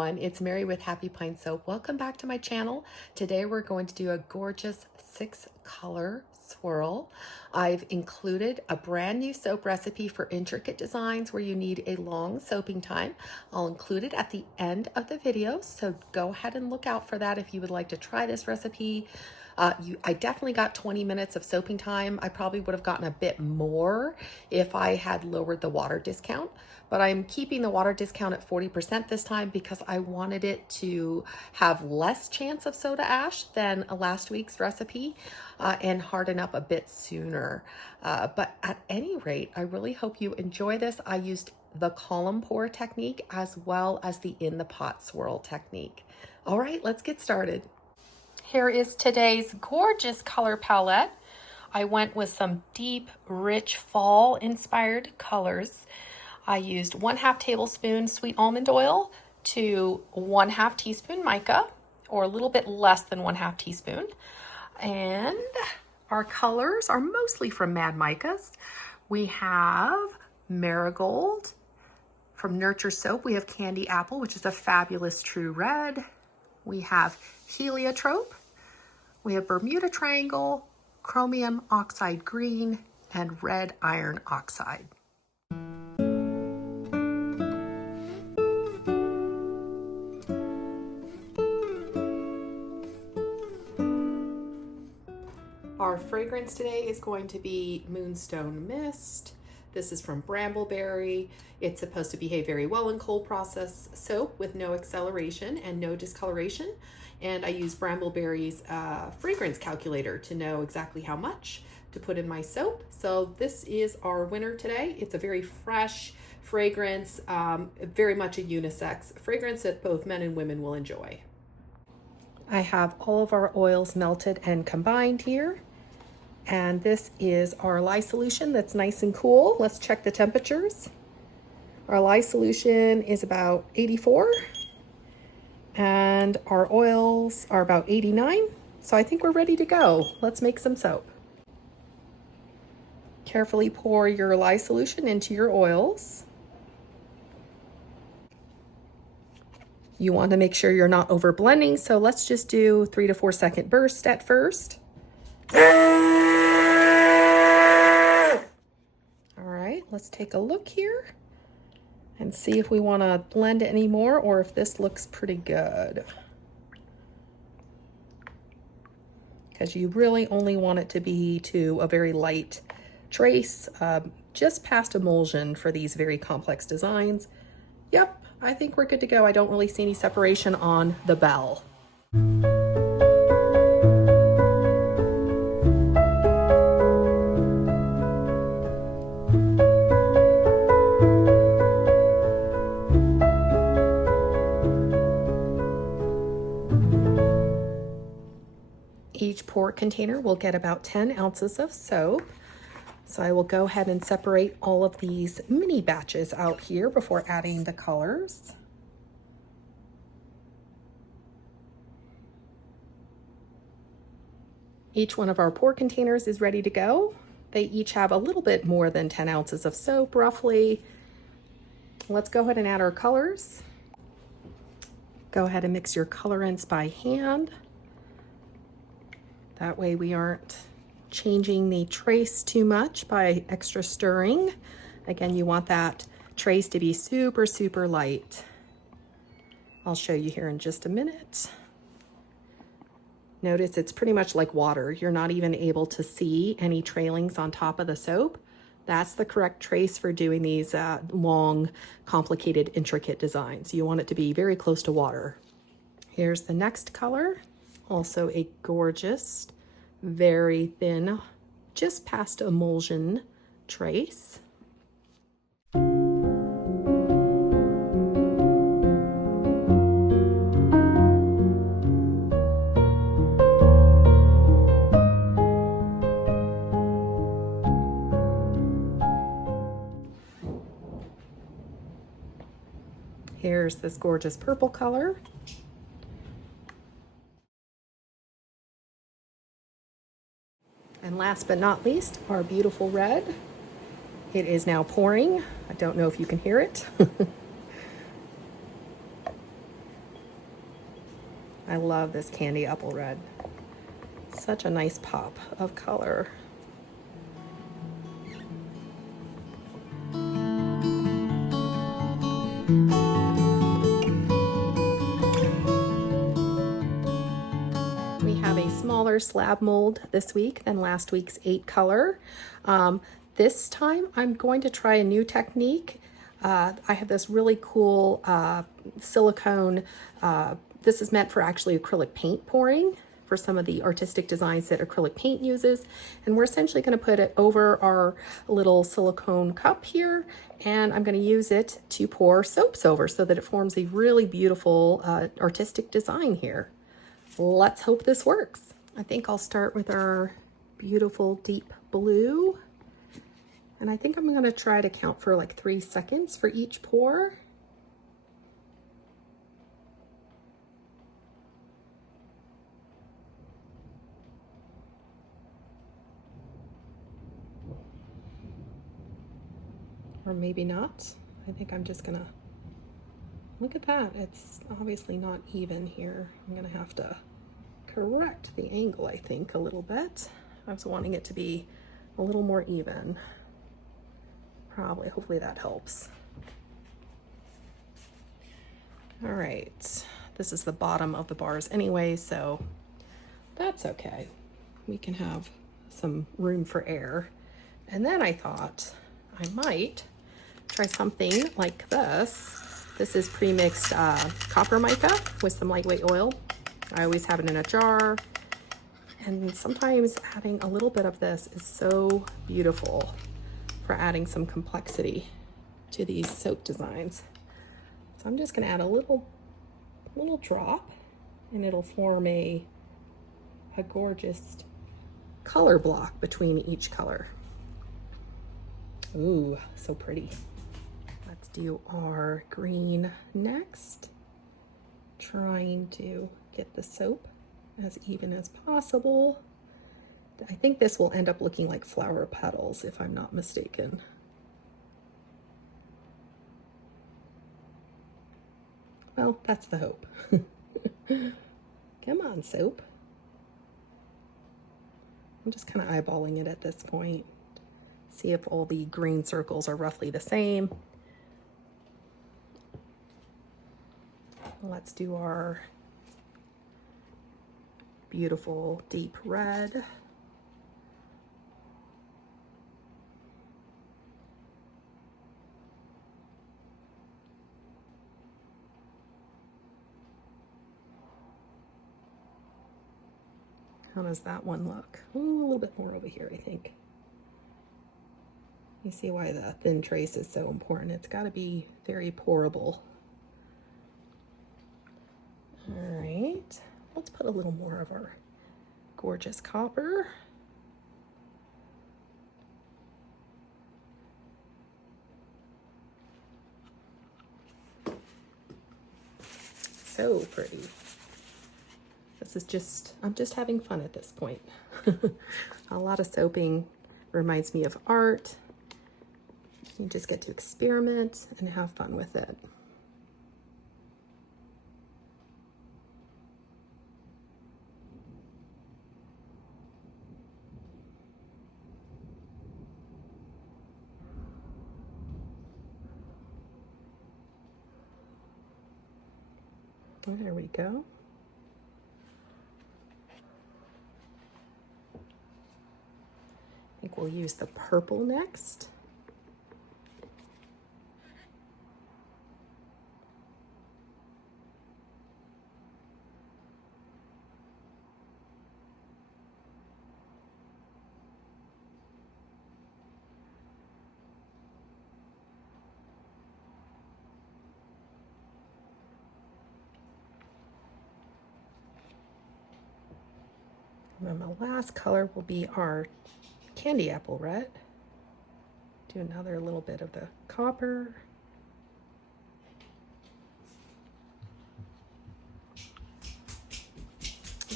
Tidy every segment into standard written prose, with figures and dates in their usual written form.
everyone, it's Mary with Happy Pine Soap. Welcome back to my channel. Today we're going to do a gorgeous 6-color swirl. I've included a brand new soap recipe for intricate designs where you need a long soaping time. I'll include it at the end of the video, so go ahead and look out for that if you would like to try this recipe. I definitely got 20 minutes of soaping time. I probably would have gotten a bit more if I had lowered the water discount, but I'm keeping the water discount at 40% this time because I wanted it to have less chance of soda ash than last week's recipe and harden up a bit sooner. But at any rate, I really hope you enjoy this. I used the column pour technique as well as the in the pot swirl technique. All right, let's get started. Here is today's gorgeous color palette. I went with some deep, rich fall inspired colors. I used 1/2 tablespoon sweet almond oil to 1/2 teaspoon mica, or a little bit less than 1/2 teaspoon. And our colors are mostly from Mad Micas. We have Marigold. From Nurture Soap, we have Candy Apple, which is a fabulous true red. We have Heliotrope. We have Bermuda Triangle, Chromium Oxide Green, and Red Iron Oxide. Our fragrance today is going to be Moonstone Mist. This is from Brambleberry. It's supposed to behave very well in cold process soap with no acceleration and no discoloration. And I use Brambleberry's fragrance calculator to know exactly how much to put in my soap. So this is our winner today. It's a very fresh fragrance, very much a unisex fragrance that both men and women will enjoy. I have all of our oils melted and combined here. And this is our lye solution that's nice and cool. Let's check the temperatures. Our lye solution is about 84 and our oils are about 89. So I think we're ready to go. Let's make some soap. Carefully pour your lye solution into your oils. You want to make sure you're not over blending, so let's just do 3 to 4 second bursts at first. Let's take a look here and see if we want to blend it anymore or if this looks pretty good. Because you really only want it to be to a very light trace, just past emulsion for these very complex designs. Yep, I think we're good to go. I don't really see any separation on the bell. Each pour container will get about 10 ounces of soap. So I will go ahead and separate all of these mini batches out here before adding the colors. Each one of our pour containers is ready to go. They each have a little bit more than 10 ounces of soap, roughly. Let's go ahead and add our colors. Go ahead and mix your colorants by hand. That way we aren't changing the trace too much by extra stirring. Again, you want that trace to be super, super light. I'll show you here in just a minute. Notice it's pretty much like water. You're not even able to see any trailings on top of the soap. That's the correct trace for doing these long, complicated, intricate designs. You want it to be very close to water. Here's the next color. Also a gorgeous, very thin, just past emulsion trace. Here's this gorgeous purple color. And last but not least, our beautiful red. It is now pouring. I don't know if you can hear it. I love this candy apple red. Such a nice pop of color. We have a smaller slab mold this week than last week's 8 color. This time I'm going to try a new technique. I have this really cool silicone. This is meant for actually acrylic paint pouring for some of the artistic designs that acrylic paint uses. And we're essentially going to put it over our little silicone cup here, and I'm going to use it to pour soaps over so that it forms a really beautiful artistic design here. Let's hope this works. I think I'll start with our beautiful deep blue. And I think I'm going to try to count for like 3 seconds for each pour. Or maybe not. I think I'm just gonna, look at that. It's obviously not even here. I'm gonna have to correct the angle, I think, a little bit. I was wanting it to be a little more even. Probably, hopefully that helps. All right, this is the bottom of the bars anyway, so that's okay. We can have some room for air. And then I thought I might try something like this. This is pre-mixed copper mica with some lightweight oil. I always have it in a jar. And sometimes adding a little bit of this is so beautiful for adding some complexity to these soap designs. So I'm just gonna add a little drop, and it'll form a gorgeous color block between each color. Ooh, so pretty. Let's do our green next. Trying to get the soap as even as possible. I think this will end up looking like flower petals if I'm not mistaken. Well, that's the hope. Come on, soap. I'm just kind of eyeballing it at this point. See if all the green circles are roughly the same. Let's do our beautiful deep red. How does that one look? Ooh, a little bit more over here, I think. You see why the thin trace is so important. It's got to be very pourable. All right, let's put a little more of our gorgeous copper. So pretty. This is just, I'm just having fun at this point. A lot of soaping reminds me of art. You just get to experiment and have fun with it. There we go. I think we'll use the purple next. And then the last color will be our candy apple red. Do another little bit of the copper.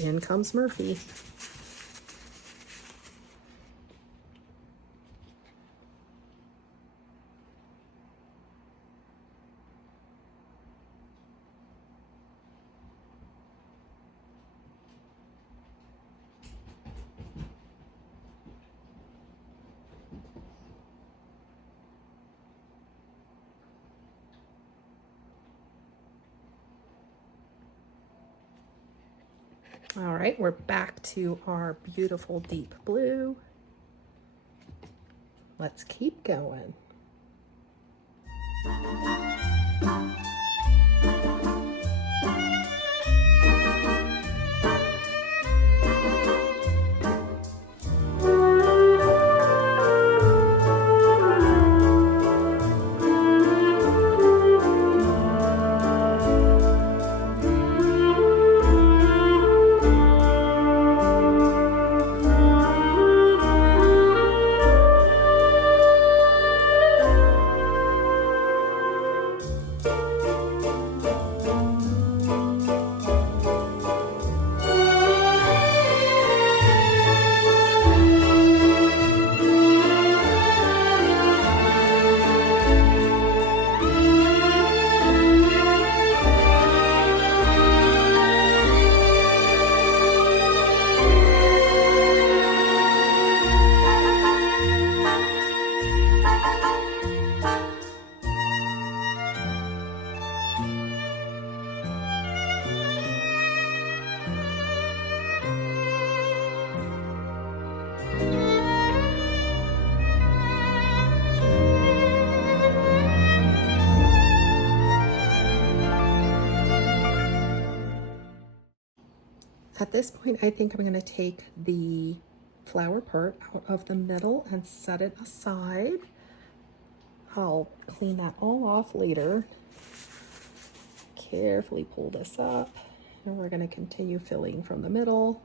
In comes Murphy. All right, we're back to our beautiful deep blue. Let's keep going. At this point, I think I'm going to take the flower part out of the middle and set it aside. I'll clean that all off later. Carefully pull this up, and we're going to continue filling from the middle.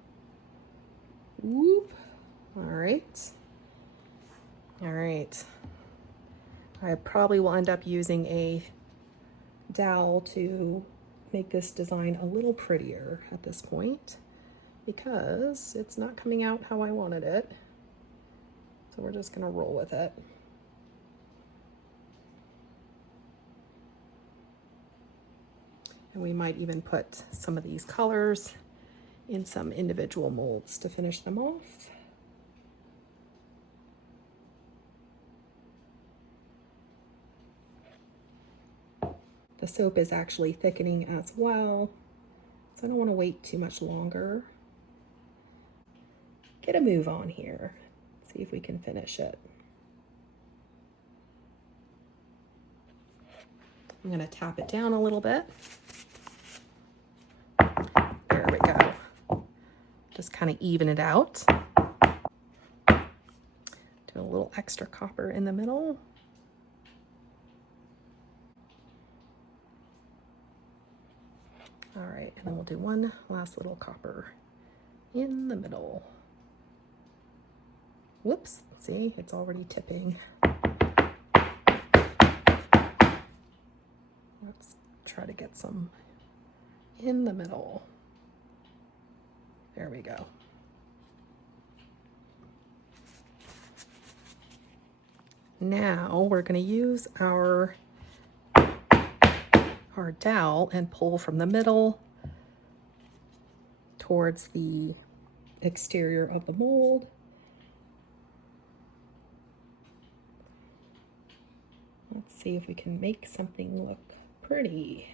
Whoop. All right. All right. I probably will end up using a dowel to make this design a little prettier at this point because it's not coming out how I wanted it. So we're just gonna roll with it. And we might even put some of these colors in some individual molds to finish them off. The soap is actually thickening as well, so I don't want to wait too much longer. Get a move on here. See if we can finish it. I'm going to tap it down a little bit. There we go. Just kind of even it out. Do a little extra copper in the middle. All right, and then we'll do one last little copper in the middle. Whoops, see, it's already tipping. Let's try to get some in the middle. There we go. Now we're going to use our dowel and pull from the middle towards the exterior of the mold. Let's see if we can make something look pretty.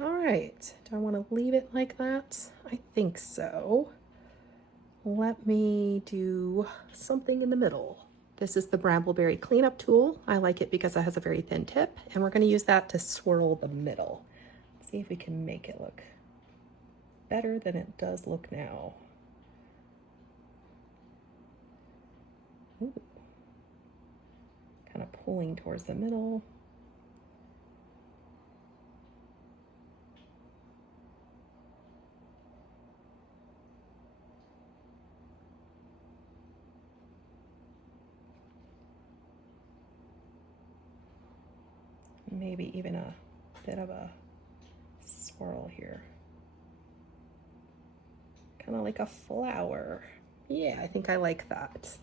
Right, do I want to leave it like that? I think so. Let me do something in the middle. This is the Brambleberry cleanup tool. I like it because it has a very thin tip, and we're going to use that to swirl the middle. Let's see if we can make it look better than it does look now. Ooh. Kind of pulling towards the middle. maybe even a bit of a swirl here. Kind of like a flower. Yeah, I think I like that.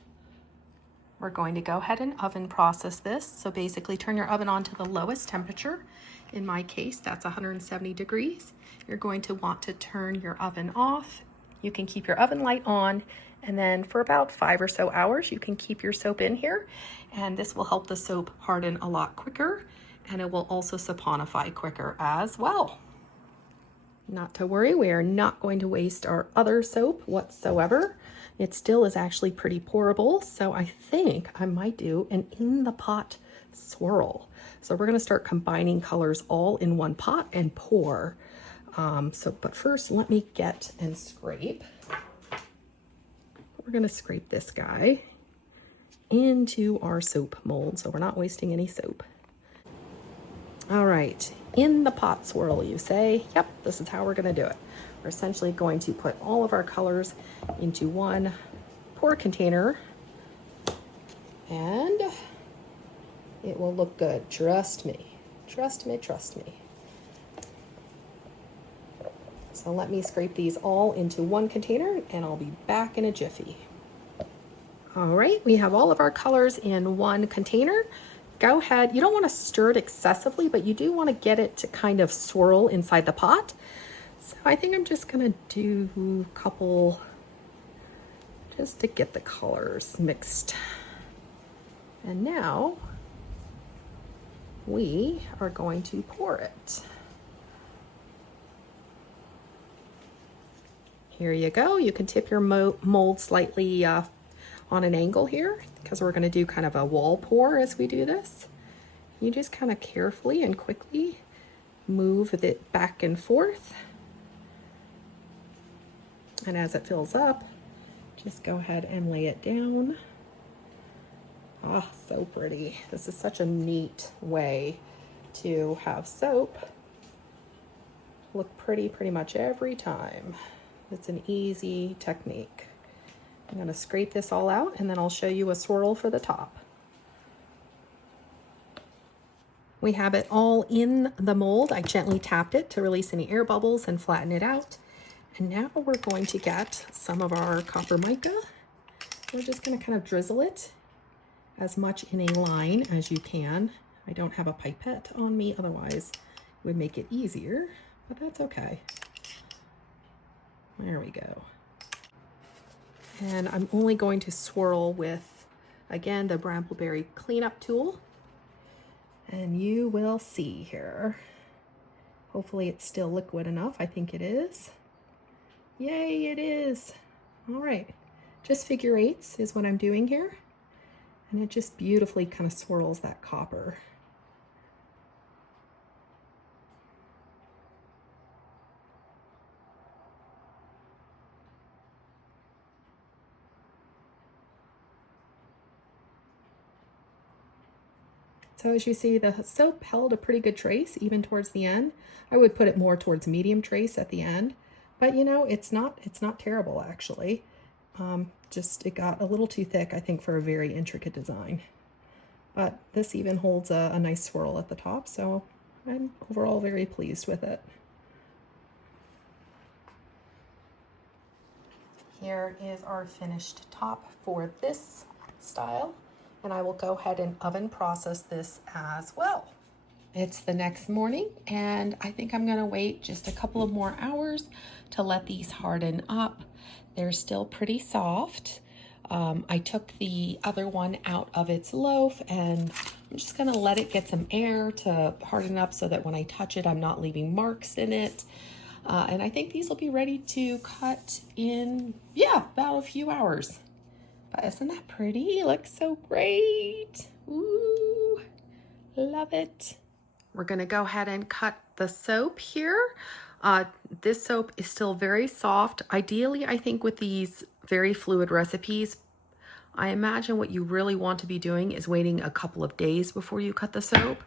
We're going to go ahead and oven process this. So basically turn your oven on to the lowest temperature. In my case, that's 170 degrees. You're going to want to turn your oven off. You can keep your oven light on, and then for about 5 or so hours, you can keep your soap in here. And this will help the soap harden a lot quicker, and it will also saponify quicker as well. Not to worry, we are not going to waste our other soap whatsoever. It still is actually pretty pourable, so I think I might do an in the pot swirl. So we're going to start combining colors all in one pot and pour. But first let me get and scrape. We're going to scrape this guy into our soap mold, so we're not wasting any soap. All right, in the pot swirl, you say? Yep, this is how we're going to do it. We're essentially going to put all of our colors into one pour container, and it will look good. Trust me, trust me, trust me. So let me scrape these all into one container, and I'll be back in a jiffy. All right, we have all of our colors in one container. Go ahead, you don't want to stir it excessively, but you do want to get it to kind of swirl inside the pot. So I think I'm just gonna do a couple just to get the colors mixed. And now we are going to pour it. Here you go. You can tip your mold slightly on an angle here, because we're going to do kind of a wall pour as we do this. You just kind of carefully and quickly move it back and forth. And as it fills up, just go ahead and lay it down. Ah, so pretty. This is such a neat way to have soap look pretty much every time. It's an easy technique. I'm going to scrape this all out, and then I'll show you a swirl for the top. We have it all in the mold. I gently tapped it to release any air bubbles and flatten it out. And now we're going to get some of our copper mica. We're just going to kind of drizzle it as much in a line as you can. I don't have a pipette on me, otherwise it would make it easier, but that's okay. There we go. And I'm only going to swirl with, again, the Brambleberry cleanup tool. And you will see here. Hopefully it's still liquid enough. I think it is. Yay, it is. All right. Just figure eights is what I'm doing here. And it just beautifully kind of swirls that copper. So as you see, the soap held a pretty good trace even towards the end. I would put it more towards medium trace at the end, but you know, it's not terrible actually. Just it got a little too thick, I think, for a very intricate design. But this even holds a nice swirl at the top, so I'm overall very pleased with it. Here is our finished top for this style, and I will go ahead and oven process this as well. It's the next morning, and I think I'm gonna wait just a couple of more hours to let these harden up. They're still pretty soft. I took the other one out of its loaf, and I'm just gonna let it get some air to harden up so that when I touch it, I'm not leaving marks in it. And I think these will be ready to cut in, yeah, about a few hours. But isn't that pretty? It looks so great. Ooh, love it. We're gonna go ahead and cut the soap here. This soap is still very soft. Ideally, I think with these very fluid recipes, I imagine what you really want to be doing is waiting a couple of days before you cut the soap.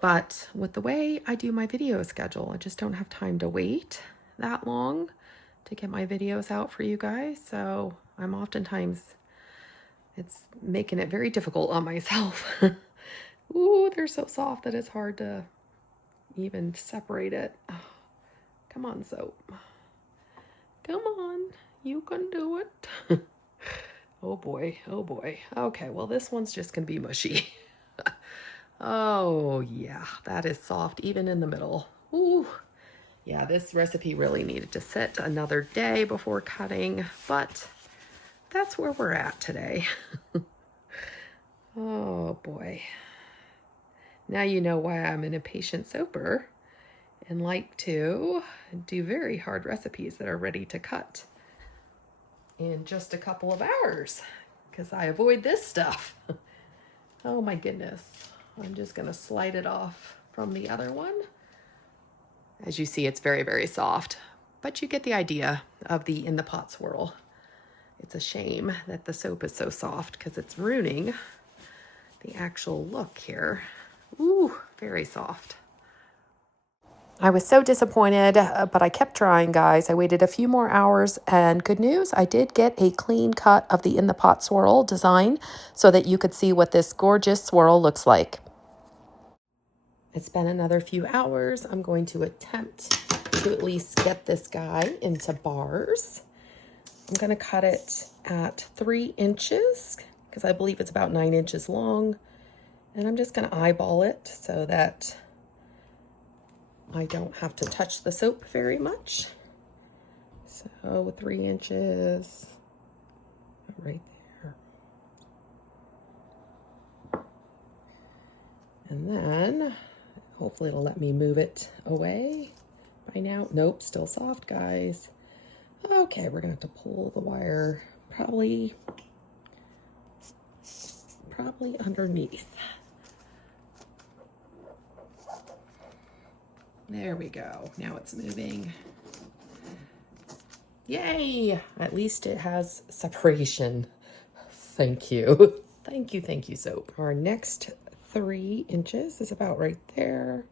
But with the way I do my video schedule, I just don't have time to wait that long to get my videos out for you guys. So it's making it very difficult on myself. Ooh, they're so soft that it's hard to even separate it. Oh, come on, soap. Come on, you can do it. Oh boy, oh boy. Okay, well this one's just gonna be mushy. Oh yeah, that is soft even in the middle. Ooh. Yeah, this recipe really needed to sit another day before cutting, but that's where we're at today. Oh boy. Now you know why I'm an impatient soaper and like to do very hard recipes that are ready to cut in just a couple of hours, because I avoid this stuff. Oh my goodness. I'm just gonna slide it off from the other one. As you see, it's very, very soft, but you get the idea of the in the pot swirl. It's a shame that the soap is so soft because it's ruining the actual look here. Ooh, very soft. I was so disappointed, but I kept trying, guys. I waited a few more hours, and good news, I did get a clean cut of the in the pot swirl design so that you could see what this gorgeous swirl looks like. It's been another few hours. I'm going to attempt to at least get this guy into bars. I'm going to cut it at 3 inches because I believe it's about 9 inches long. And I'm just going to eyeball it so that I don't have to touch the soap very much. So 3 inches right there. And then hopefully it'll let me move it away by now. Nope, still soft, guys. Okay, we're gonna have to pull the wire probably underneath. There we go. Now it's moving. Yay! At least it has separation. Thank you. Thank you, soap. Our next 3 inches is about right there.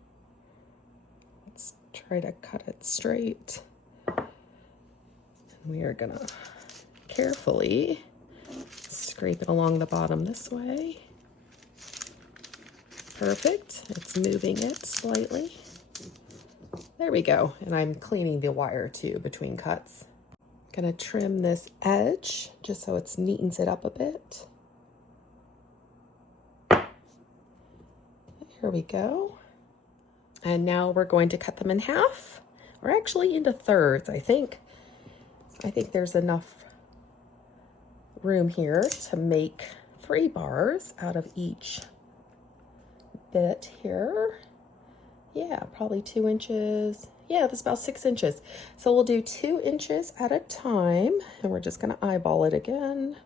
Let's try to cut it straight. And we are gonna carefully scrape it along the bottom this way. Perfect. It's moving it slightly. There we go. And I'm cleaning the wire too between cuts. I'm gonna trim this edge just so it neatens it up a bit. Here we go. And now we're going to cut them in half, or actually into thirds, I think. I think there's enough room here to make 3 bars out of each bit here. Yeah, probably 2 inches. Yeah, that's about 6 inches. So we'll do 2 inches at a time, and we're just gonna eyeball it again.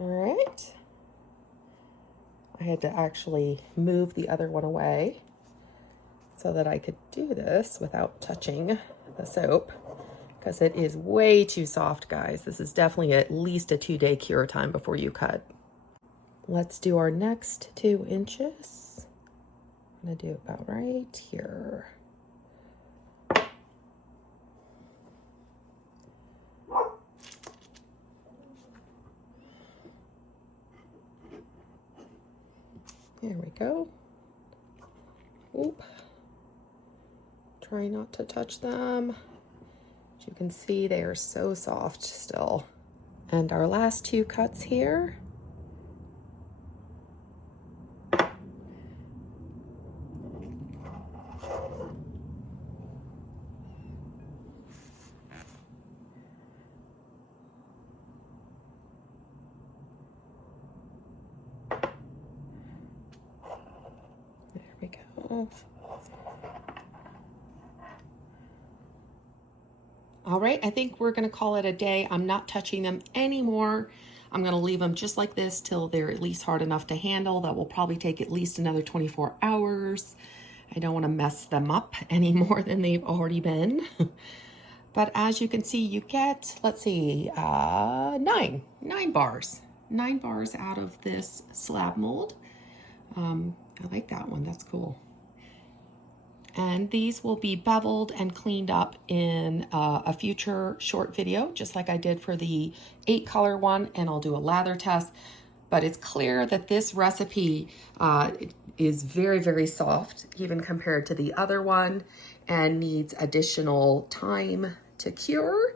All right. I had to actually move the other one away so that I could do this without touching the soap, because it is way too soft, guys. This is definitely at least a 2-day cure time before you cut. Let's do our next 2 inches. I'm gonna do about right here. There we go. Oop. Try not to touch them. As you can see, they are so soft still. And our last 2 cuts here. There we go. All right, I think we're gonna call it a day. I'm not touching them anymore. I'm gonna leave them just like this till they're at least hard enough to handle. That will probably take at least another 24 hours. I don't wanna mess them up any more than they've already been. But as you can see, you get, let's see, 9 bars. 9 bars out of this slab mold. I like that one, that's cool. And these will be beveled and cleaned up in a future short video, just like I did for the 8-color one, and I'll do a lather test. But it's clear that this recipe is very, very soft, even compared to the other one, and needs additional time to cure.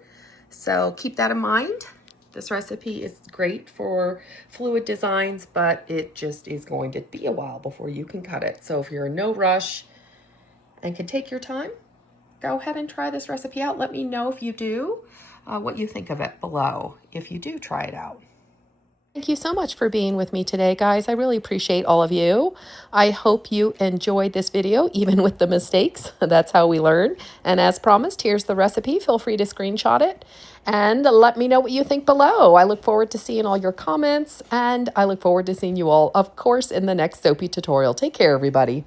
So keep that in mind. This recipe is great for fluid designs, but it just is going to be a while before you can cut it. So if you're in no rush and can take your time, go ahead and try this recipe out. Let me know if you do, what you think of it below, if you do try it out. Thank you so much for being with me today, guys. I really appreciate all of you. I hope you enjoyed this video, even with the mistakes. That's how we learn. And as promised, here's the recipe. Feel free to screenshot it and let me know what you think below. I look forward to seeing all your comments, and I look forward to seeing you all, of course, in the next soapy tutorial. Take care, everybody.